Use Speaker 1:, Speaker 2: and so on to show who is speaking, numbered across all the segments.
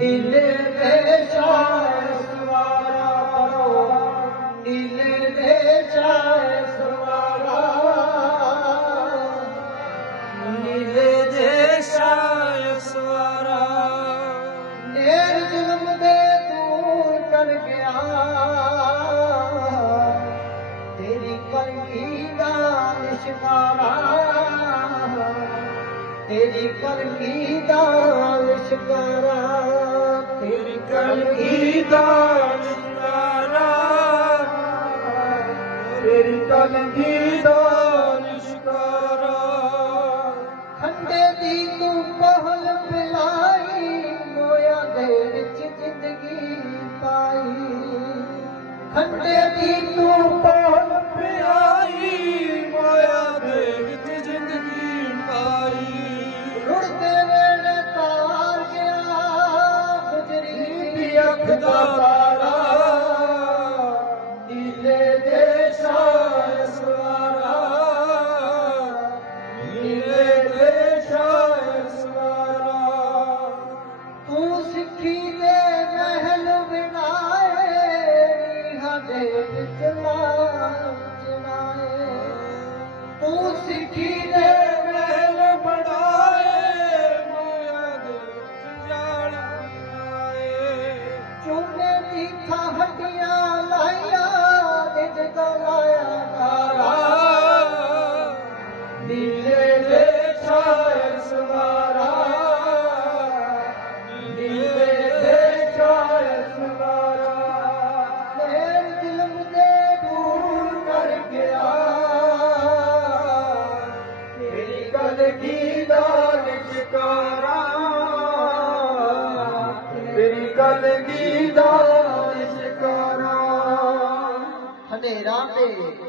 Speaker 1: ਨੀਲੇ ਦੇ ਚਾਰ ਸਵਾਰਾ
Speaker 2: ਪਰੋ। ਨੀਲੇ ਦੇ ਚਾਰ ਸਵਾਰਾ ਨੀਲੇ ਦੇ ਚਾਰ ਸਵਾਰਾ ਨੇਰ ਜਨਮ ਦੇ ਦੂਰ ਕਰ ਗਿਆ। ਤੇਰੀ ਕੰਗੀ ਦਾ ਨਿਸ਼ਕਾਰਾ। ਤੇਰੀ ਕਲਗੀ ਦਾ ਲਿਸ਼ਕਾਰਾ
Speaker 1: ਤੇਰੀ ਕਲਗੀ ਦਾ ਨਿਸ਼ਕਾਰਾ ਤੇਰੀ ਕਲਗੀ ਦਾ ਨਿਸ਼ਕਾਰਾ
Speaker 2: ਖੰਡੇ ਦੀ ਤੂੰ ਪਹਲ ਪਿਲਾਈ ਮੋਇਆ ਦੇ ਵਿੱਚ ਜ਼ਿੰਦਗੀ ਪਾਈ। ਖੰਡੇ ਦੀ ਤੂੰ ਪਹਲ
Speaker 1: Thank you. देश तूं सिखी महल
Speaker 2: तूं सिखी ਹੱਡੀਆਂ ਲਾਇਆ ਨਿਜ ਤੋਂ ਲਾਇਆ ਤਾਰਾ
Speaker 1: ਨੀਲੇ ਦੇ ਛਾਏ ਸਵਾਰਾ। ਨੀਲੇ ਦੇ ਛਾਏ ਸਵਾਰਾ।
Speaker 2: ਤੇਰ ਜ਼ੁਲਮ ਦੇ ਦੂਰ ਕਰ ਗਿਆ।
Speaker 1: ਤੇਰੀ ਕਲਗੀ ਦਾ ਨਿਸ਼ਕਾਰਾ? ਤੇਰੀ ਕਲਗੀ ਦਾ
Speaker 2: ਹਨੇਰਾ ਤੇ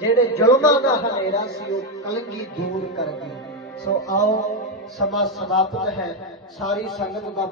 Speaker 2: ਜਿਹੜੇ ਜ਼ੁਲਮਾਂ ਦਾ ਹਨੇਰਾ ਸੀ, ਉਹ ਕਲੰਗੀ ਦੂਰ ਕਰ ਗਈ ਸੋ ਆਓ, ਸਮਾਂ ਸਮਾਪਤ ਹੈ। ਸਾਰੀ ਸੰਗਤ ਦਾ